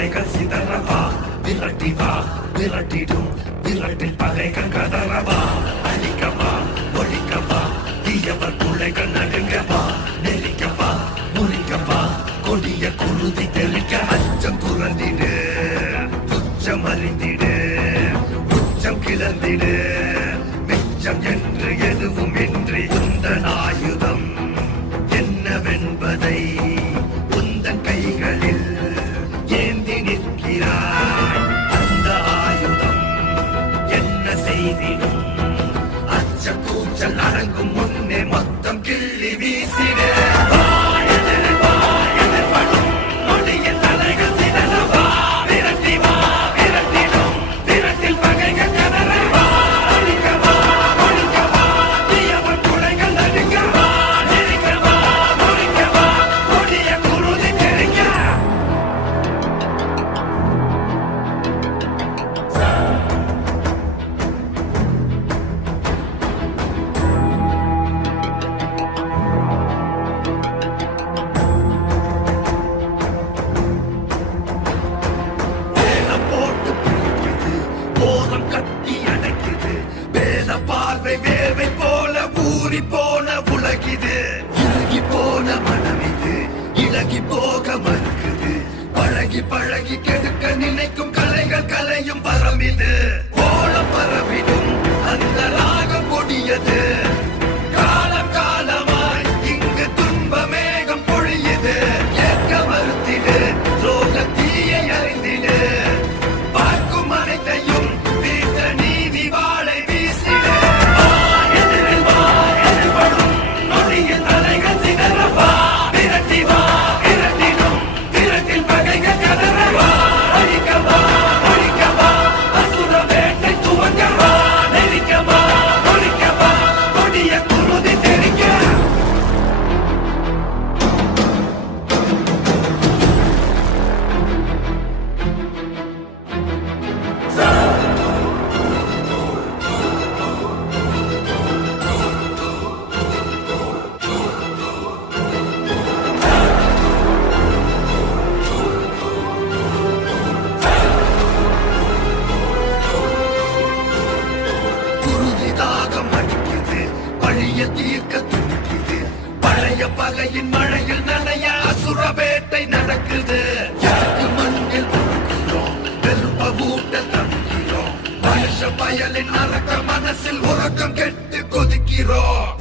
தலைகள் சிதறவா விரட்டி வா விரட்டிடும் விரட்டில் பகைகள் கதறவா அழிக்கவா ஒழிக்கவா தீயவர் பிள்ளைகள் நடுங்கவா நெருக்கவா முறிக்கவா கொடிய குருதி தெளிக்க அச்சம் துறந்திடு உச்சம் அறிந்திடு உச்சம் கிளந்திடு மிச்சம் என்று எதுவும் இன்றி உந்தன் ஆயுதம் என்னவென்பதை உந்தன் கைகளில் ஏந்தி நிற்கிறாய் அந்த ஆயுதம் என்ன செய்திடும் அச்ச கூச்சல் அடங்கும் முன்னே மொத்தம் கிள்ளி வீசிடு வேவை போல ஊறி போன உலகிது இறுகி போன மனம் இது இலகி போக மறுக்குது பழகி பழகி கெடுக்க நினைக்கும் கலைகள் கலையும் பரம் இது போல பரவிடும் அந்த ராகம் கொடியது காலம் காலமாய் இங்கு துன்ப மேகம் பொழியுது ஏற்க மறுத்திடு துரோக தீயை அறிந்திடு பார்க்கும் அனைத்தையும் வீட்ட நீதி வாழை வீசிடு தீர்க்க துடிக்குது பழைய பகையின் மழையில் நனைய அசுர வேட்டை நடக்குது யாருக்கு மண்ணில் பறக்கிறோம் வெறுப்ப ஊட்ட தவிக்கிறோம் மனுஷ பயலின் அரக்க மனசில் உறக்கம் கெட்டு கொதிக்கிறோம்